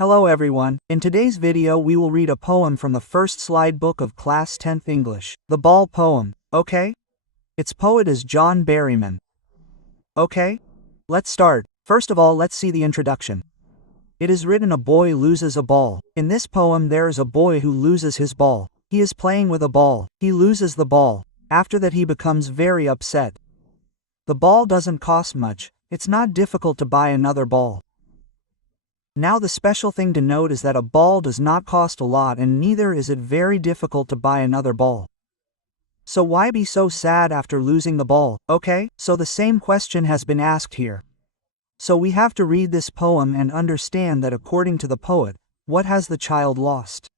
Hello everyone, in today's video we will read a poem from the first slide book of Class 10th English, The Ball Poem, okay? Its poet is John Berryman. Okay? Let's start. First of all, let's see the introduction. It is written, a boy loses a ball. In this poem there is a boy who loses his ball. He is playing with a ball. He loses the ball. After that he becomes very upset. The ball doesn't cost much. It's not difficult to buy another ball. Now the special thing to note is that a ball does not cost a lot and neither is it very difficult to buy another ball. So why be so sad after losing the ball, okay? So the same question has been asked here. So we have to read this poem and understand that according to the poet, what has the child lost?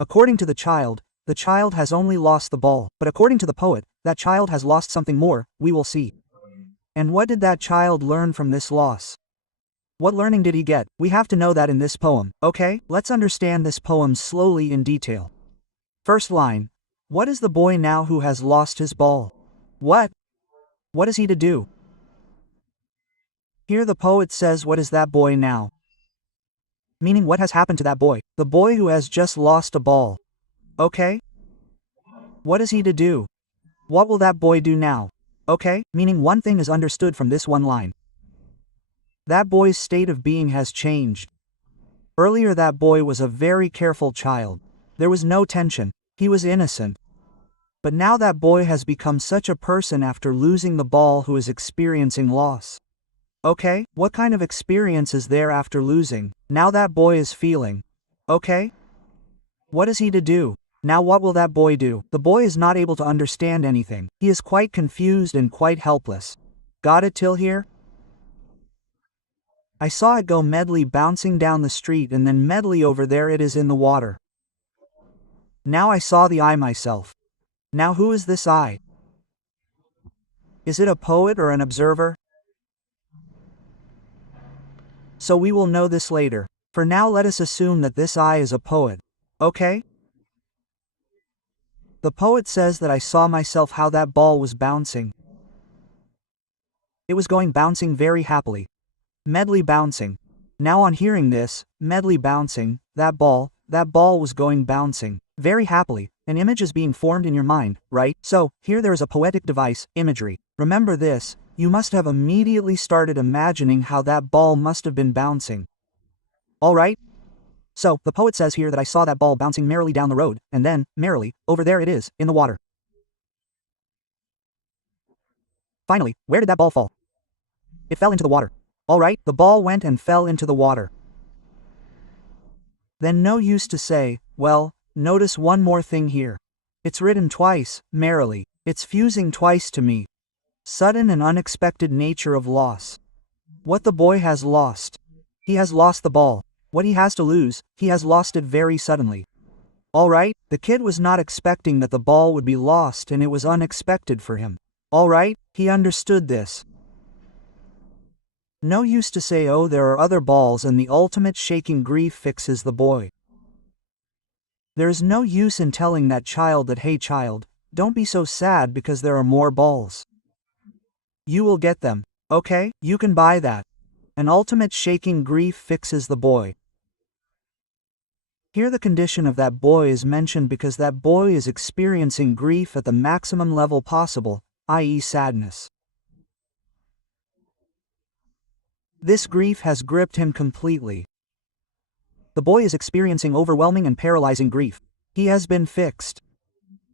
According to the child has only lost the ball, but according to the poet, that child has lost something more, we will see. And what did that child learn from this loss? What learning did he get? We have to know that in this poem, okay? Let's understand this poem slowly in detail. First line. What is the boy now who has lost his ball? What? What is he to do? Here the poet says, what is that boy now? Meaning what has happened to that boy? The boy who has just lost a ball. Okay? What is he to do? What will that boy do now? Okay? Meaning one thing is understood from this one line. That boy's state of being has changed. Earlier that boy was a very careful child. There was no tension. He was innocent. But now that boy has become such a person after losing the ball who is experiencing loss. Okay, what kind of experience is there after losing? Now that boy is feeling. Okay? What is he to do? Now what will that boy do? The boy is not able to understand anything. He is quite confused and quite helpless. Got it till here? I saw it go medley bouncing down the street and then medley over there it is in the water. Now I saw the eye myself. Now who is this eye? Is it a poet or an observer? So we will know this later. For now let us assume that this eye is a poet. Okay? The poet says that I saw myself how that ball was bouncing. It was going bouncing very happily. Medley bouncing. Now on hearing this, medley bouncing, that ball was going bouncing. Very happily, an image is being formed in your mind, right? So, here there is a poetic device, imagery. Remember this, you must have immediately started imagining how that ball must have been bouncing. Alright? So, the poet says here that I saw that ball bouncing merrily down the road, and then, merrily, over there it is, in the water. Finally, where did that ball fall? It fell into the water. Alright, the ball went and fell into the water. Then no use to say, well, notice one more thing here. It's written twice, merrily. It's fusing twice to me. Sudden and unexpected nature of loss. What the boy has lost. He has lost the ball. What he has to lose, he has lost it very suddenly. Alright, the kid was not expecting that the ball would be lost and it was unexpected for him. Alright, he understood this. No use to say, oh, there are other balls, and the ultimate shaking grief fixes the boy. There is no use in telling that child that, hey child, don't be so sad because there are more balls. You will get them, okay? You can buy that. An ultimate shaking grief fixes the boy. Here the condition of that boy is mentioned because that boy is experiencing grief at the maximum level possible, i.e. sadness. This grief has gripped him completely. The boy is experiencing overwhelming and paralyzing grief. He has been fixed.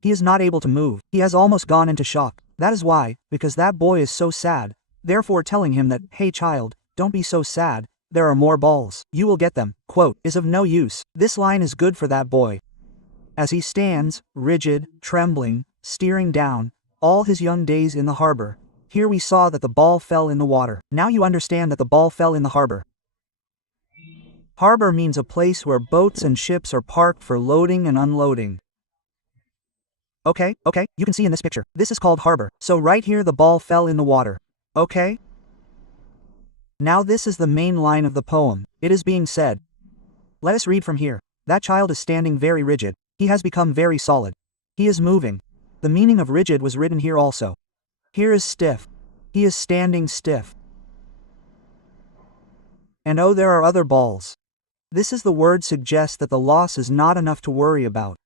He is not able to move. He has almost gone into shock. That is why, because that boy is so sad, therefore telling him that, hey child, don't be so sad, there are more balls. You will get them, quote, is of no use. This line is good for that boy. As he stands, rigid, trembling, steering down, all his young days in the harbor. Here we saw that the ball fell in the water. Now you understand that the ball fell in the harbor. Harbor means a place where boats and ships are parked for loading and unloading. Okay, you can see in this picture. This is called harbor. So right here the ball fell in the water. Okay? Now this is the main line of the poem. It is being said. Let us read from here. That child is standing very rigid. He has become very solid. He is moving. The meaning of rigid was written here also. Here is stiff. He is standing stiff. And oh, there are other balls. This is the word suggests that the loss is not enough to worry about.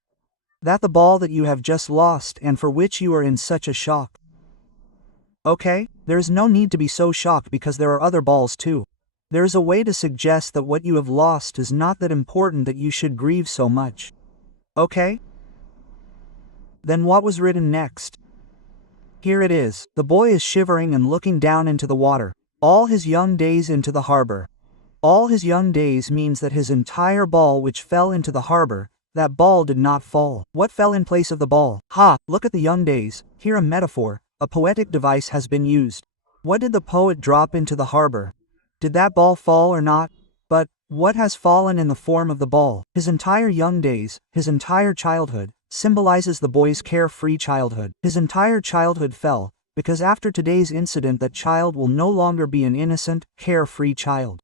That the ball that you have just lost and for which you are in such a shock. Okay, there is no need to be so shocked because there are other balls too. There is a way to suggest that what you have lost is not that important that you should grieve so much. Okay? Then what was written next? Here it is. The boy is shivering and looking down into the water. All his young days into the harbor. All his young days means that his entire ball which fell into the harbor, that ball did not fall. What fell in place of the ball? Ha! Look at the young days. Here a metaphor, a poetic device has been used. What did the poet drop into the harbor? Did that ball fall or not? But, what has fallen in the form of the ball? His entire young days, his entire childhood, symbolizes the boy's carefree childhood. His entire childhood fell, because after today's incident that child will no longer be an innocent, carefree child.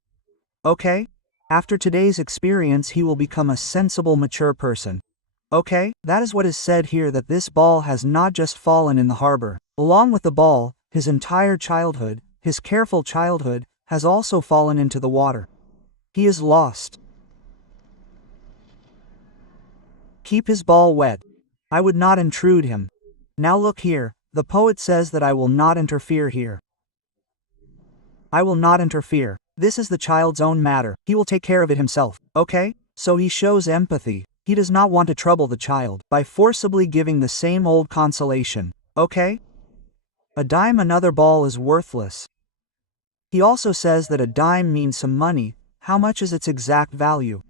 Okay? After today's experience he will become a sensible, mature person. Okay, that is what is said here, that this ball has not just fallen in the harbor. Along with the ball, his entire childhood, his careful childhood, has also fallen into the water. He is lost. Keep his ball wet. I would not intrude him. Now look here, the poet says that I will not interfere here. I will not interfere. This is the child's own matter. He will take care of it himself. Okay? So he shows empathy. He does not want to trouble the child by forcibly giving the same old consolation. Okay? A dime another ball is worthless. He also says that a dime means some money. How much is its exact value?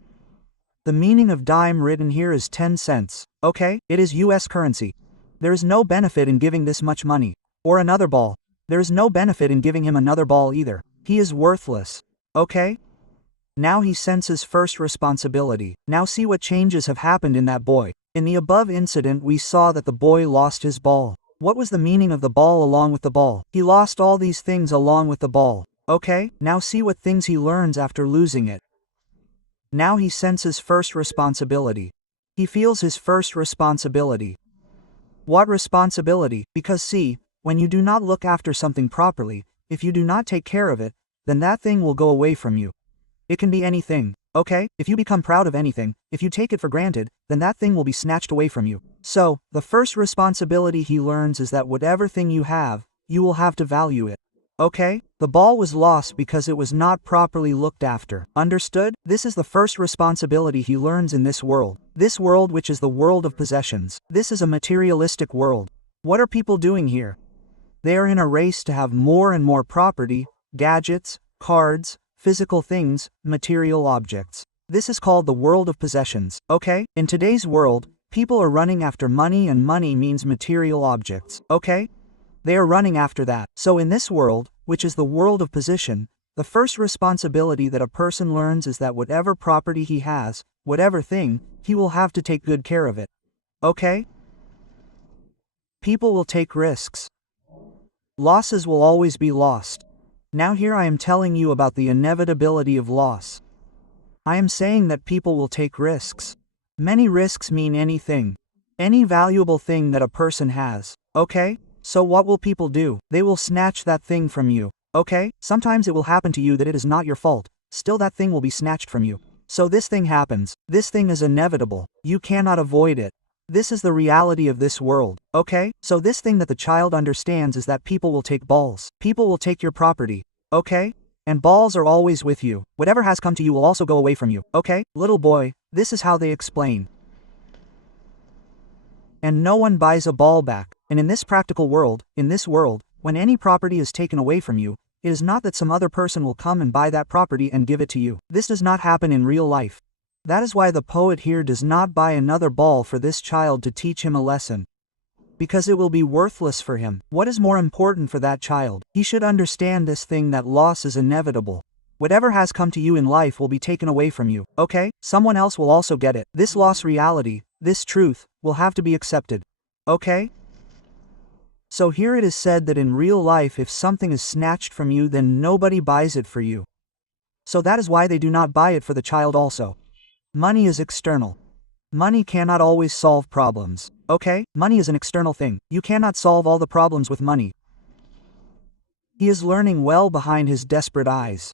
The meaning of dime written here is 10 cents. Okay? It is US currency. There is no benefit in giving this much money. Or another ball. There is no benefit in giving him another ball either. He is worthless. Okay? Now he senses first responsibility. Now see what changes have happened in that boy. In the above incident we saw that the boy lost his ball. What was the meaning of the ball along with the ball? He lost all these things along with the ball. Okay? Now see what things he learns after losing it. Now he senses first responsibility. He feels his first responsibility. What responsibility? Because see, when you do not look after something properly, if you do not take care of it, then that thing will go away from you. It can be anything, okay? If you become proud of anything, if you take it for granted, then that thing will be snatched away from you. So, the first responsibility he learns is that whatever thing you have, you will have to value it. Okay? The ball was lost because it was not properly looked after. Understood? This is the first responsibility he learns in this world. This world which is the world of possessions. This is a materialistic world. What are people doing here? They are in a race to have more and more property, gadgets, cards, physical things, material objects. This is called the world of possessions. Okay? In today's world, people are running after money, and money means material objects. Okay? They are running after that. So in this world, which is the world of possession, the first responsibility that a person learns is that whatever property he has, whatever thing, he will have to take good care of it. Okay? People will take risks. Losses will always be lost. Now here I am telling you about the inevitability of loss. I am saying that people will take risks. Many risks mean anything. Any valuable thing that a person has. Okay? So what will people do? They will snatch that thing from you. Okay? Sometimes it will happen to you that it is not your fault. Still that thing will be snatched from you. So this thing happens. This thing is inevitable. You cannot avoid it. This is the reality of this world. Okay? So this thing that the child understands is that people will take balls. People will take your property. Okay? And balls are always with you. Whatever has come to you will also go away from you. Okay? Little boy, this is how they explain. And no one buys a ball back. And in this practical world, in this world, when any property is taken away from you, it is not that some other person will come and buy that property and give it to you. This does not happen in real life. That is why the poet here does not buy another ball for this child to teach him a lesson. Because it will be worthless for him. What is more important for that child? He should understand this thing, that loss is inevitable. Whatever has come to you in life will be taken away from you. Okay? Someone else will also get it. This loss reality, this truth, will have to be accepted. Okay? So here it is said that in real life if something is snatched from you then nobody buys it for you. So that is why they do not buy it for the child also. Money is external. Money cannot always solve problems. Okay? Money is an external thing. You cannot solve all the problems with money. He is learning well behind his desperate eyes.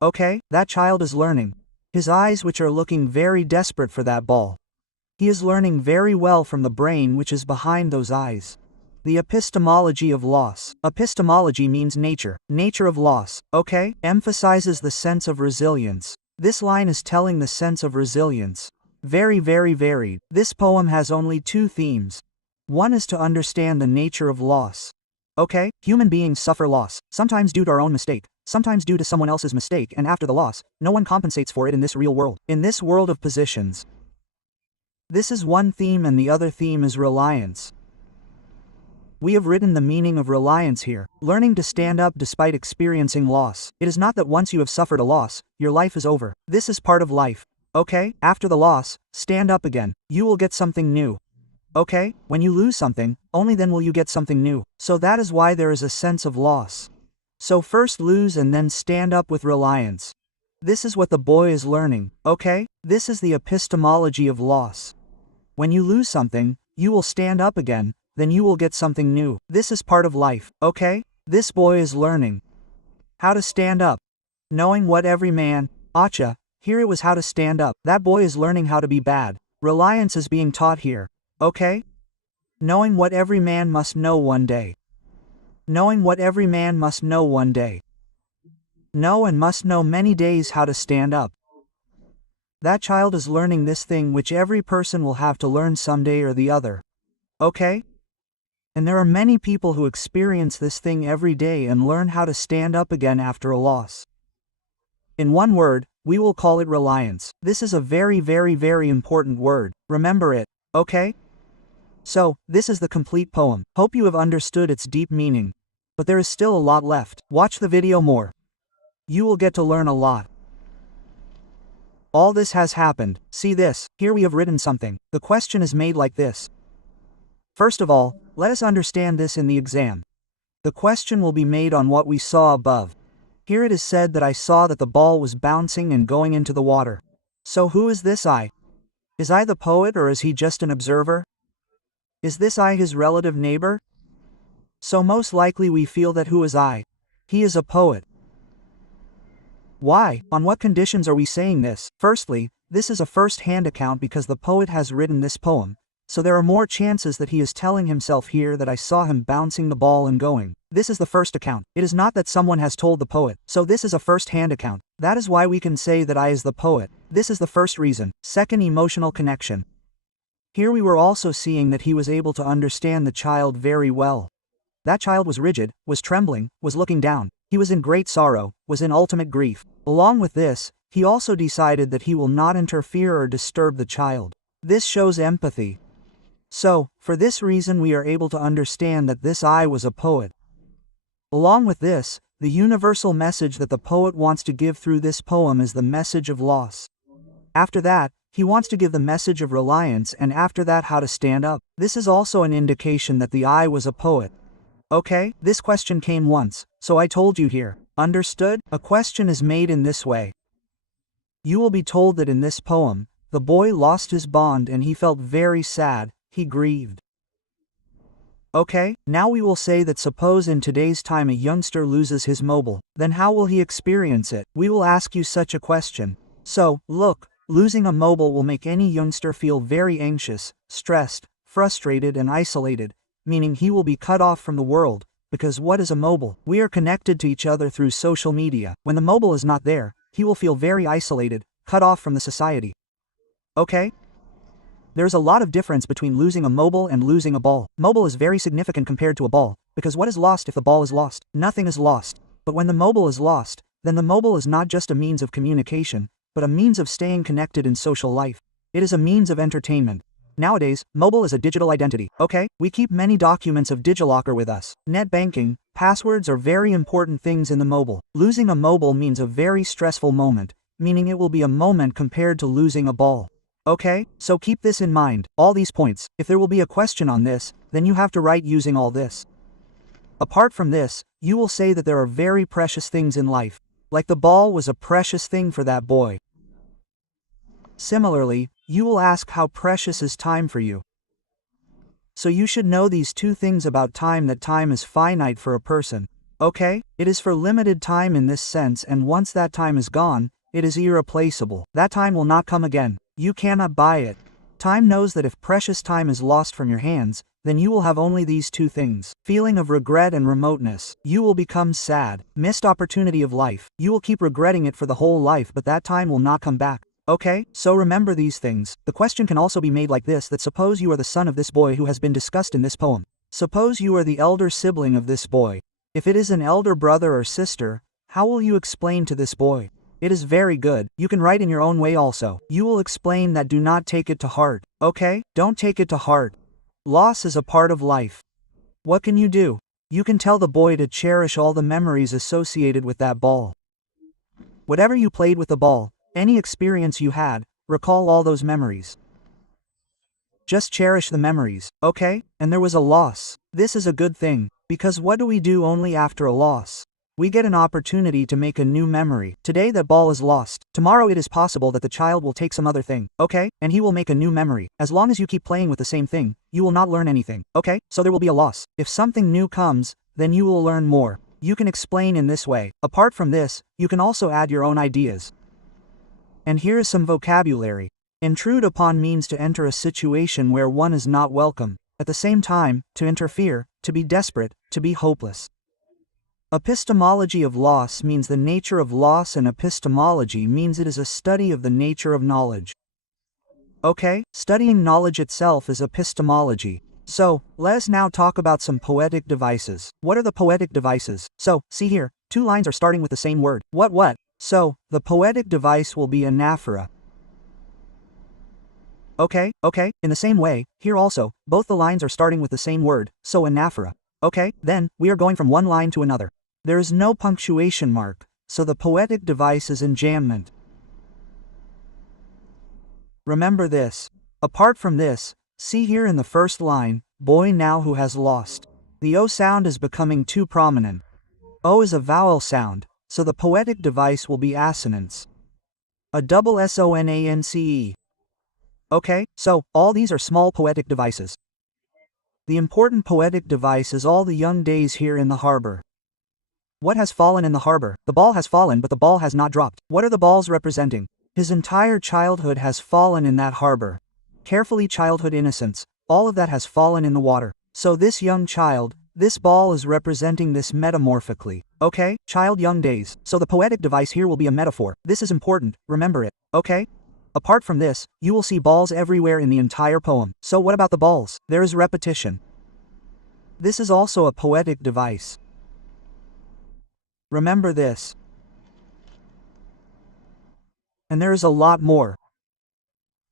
Okay? That child is learning. His eyes which are looking very desperate for that ball. He is learning very well from the brain which is behind those eyes. The epistemology of loss. Epistemology means nature. Nature of loss, okay? Emphasizes the sense of resilience. This line is telling the sense of resilience. Very, very varied. This poem has only two themes. One is to understand the nature of loss. Okay, human beings suffer loss, sometimes due to our own mistake, sometimes due to someone else's mistake, and after the loss, no one compensates for it in this real world. In this world of positions. This is one theme, and the other theme is reliance. We have written the meaning of reliance here, learning to stand up despite experiencing loss. It is not that once you have suffered a loss, your life is over. This is part of life. Okay, after the loss, stand up again. You will get something new. Okay, when you lose something, only then will you get something new. So that is why there is a sense of loss. So first lose and then stand up with reliance. This is what the boy is learning, okay? This is the epistemology of loss. When you lose something, you will stand up again, then you will get something new. This is part of life, okay? This boy is learning how to stand up. Knowing what every man, Acha, here it was how to stand up. That boy is learning how to be bad. Reliance is being taught here. Okay? Knowing what every man must know one day. Knowing what every man must know one day. Know and must know many days how to stand up. That child is learning this thing which every person will have to learn someday or the other. Okay? And there are many people who experience this thing every day and learn how to stand up again after a loss. In one word, we will call it reliance. This is a very, very, very important word. Remember it, okay? So, this is the complete poem. Hope you have understood its deep meaning. But there is still a lot left. Watch the video more. You will get to learn a lot. All this has happened. See this, here we have written something. The question is made like this. First of all, let us understand this in the exam. The question will be made on what we saw above. Here it is said that I saw that the ball was bouncing and going into the water. So who is this I? Is I the poet, or is he just an observer? Is this I his relative neighbor? So most likely we feel that who is I? He is a poet. Why? On what conditions are we saying this? Firstly, this is a first-hand account because the poet has written this poem, so there are more chances that he is telling himself here that I saw him bouncing the ball and going. This is the first account. It is not that someone has told the poet, so this is a first-hand account. That is why we can say that I is the poet. This is the first reason. Second, emotional connection. Here we were also seeing that he was able to understand the child very well. That child was rigid, was trembling, was looking down. He was in great sorrow, was in ultimate grief. Along with this, he also decided that he will not interfere or disturb the child. This shows empathy. So, for this reason we are able to understand that this I was a poet. Along with this, the universal message that the poet wants to give through this poem is the message of loss. After that, he wants to give the message of reliance, and after that how to stand up. This is also an indication that the I was a poet. Okay, this question came once, so I told you here. Understood? A question is made in this way. You will be told that in this poem, the boy lost his bond and he felt very sad, he grieved. Okay, now we will say that suppose in today's time a youngster loses his mobile, then how will he experience it? We will ask you such a question. So, look, losing a mobile will make any youngster feel very anxious, stressed, frustrated and isolated, meaning he will be cut off from the world, because what is a mobile? We are connected to each other through social media. When the mobile is not there, he will feel very isolated, cut off from the society. Okay? There's a lot of difference between losing a mobile and losing a ball. Mobile is very significant compared to a ball, because what is lost if the ball is lost? Nothing is lost. But when the mobile is lost, then the mobile is not just a means of communication, but a means of staying connected in social life. It is a means of entertainment. Nowadays, mobile is a digital identity, okay? We keep many documents of DigiLocker with us. Net banking, passwords are very important things in the mobile. Losing a mobile means a very stressful moment, meaning it will be a moment compared to losing a ball. Okay, so keep this in mind, all these points. If there will be a question on this, then you have to write using all this. Apart from this, you will say that there are very precious things in life. Like the ball was a precious thing for that boy. Similarly, you will ask how precious is time for you. So you should know these two things about time, that time is finite for a person. Okay? It is for limited time in this sense, and once that time is gone, It is irreplaceable. That time will not come again. You cannot buy it. Time knows that if precious time is lost from your hands, then you will have only these two things: feeling of regret and remoteness. You will become sad. Missed opportunity of life. You will keep regretting it for the whole life, but that time will not come back. Okay, so remember these things. The question can also be made like this: that suppose you are the son of this boy who has been discussed in this poem. Suppose you are the elder sibling of this boy. If it is an elder brother or sister, how will you explain to this boy? It is very good. You can write in your own way also. You will explain that do not take it to heart. Okay? Don't take it to heart. Loss is a part of life. What can you do? You can tell the boy to cherish all the memories associated with that ball. Whatever you played with the ball, any experience you had, recall all those memories. Just cherish the memories, okay? And there was a loss. This is a good thing, because what do we do only after a loss? We get an opportunity to make a new memory. Today that ball is lost. Tomorrow it is possible that the child will take some other thing, okay? And he will make a new memory. As long as you keep playing with the same thing, you will not learn anything, okay? So there will be a loss. If something new comes, then you will learn more. You can explain in this way. Apart from this, you can also add your own ideas. And here is some vocabulary. Intrude upon means to enter a situation where one is not welcome. At the same time, to interfere, to be desperate, to be hopeless. Epistemology of loss means the nature of loss, and epistemology means it is a study of the nature of knowledge. Okay, studying knowledge itself is epistemology. So, let us now talk about some poetic devices. What are the poetic devices? So, see here, two lines are starting with the same word. What? So, the poetic device will be anaphora. Okay, in the same way, here also, both the lines are starting with the same word, so anaphora. Okay, then, we are going from one line to another. There is no punctuation mark, so the poetic device is enjambment. Remember this. Apart from this, see here in the first line, boy now who has lost. The O sound is becoming too prominent. O is a vowel sound, so the poetic device will be assonance. A double SONANCE. Okay, so, all these are small poetic devices. The important poetic device is all the young days here in the harbor. What has fallen in the harbor? The ball has fallen, but the ball has not dropped. What are the balls representing? His entire childhood has fallen in that harbor. Carefully, childhood innocence, all of that has fallen in the water. So this young child, this ball is representing this metamorphically. Okay, child young days. So the poetic device here will be a metaphor. This is important, remember it, okay? Apart from this, you will see balls everywhere in the entire poem. So what about the balls? There is repetition. This is also a poetic device. Remember this. And there is a lot more.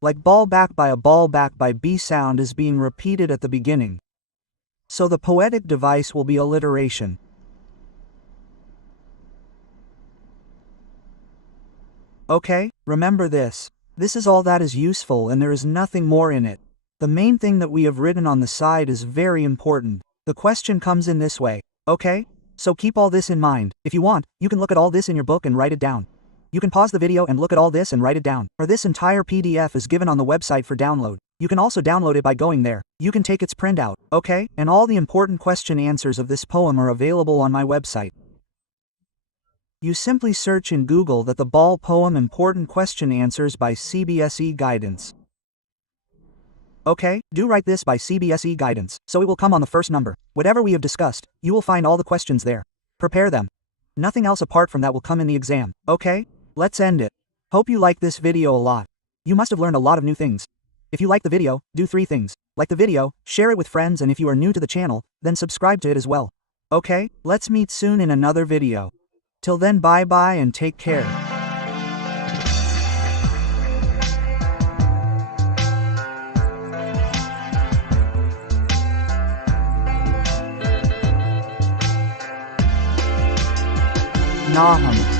Like ball back by a ball back by B sound is being repeated at the beginning. So the poetic device will be alliteration. Okay, remember this. This is all that is useful, and there is nothing more in it. The main thing that we have written on the side is very important. The question comes in this way, okay? So keep all this in mind. If you want, you can look at all this in your book and write it down. You can pause the video and look at all this and write it down. Or this entire PDF is given on the website for download. You can also download it by going there. You can take its printout, okay? And all the important question answers of this poem are available on my website. You simply search in Google that the Ball Poem Important Question Answers by CBSE Guidance. Okay, do write this by CBSE Guidance, so it will come on the first number. Whatever we have discussed, you will find all the questions there. Prepare them. Nothing else apart from that will come in the exam, okay? Let's end it. Hope you like this video a lot. You must have learned a lot of new things. If you like the video, do 3 things. Like the video, share it with friends, and if you are new to the channel, then subscribe to it as well. Okay, let's meet soon in another video. Till then, bye bye and take care. Nahum.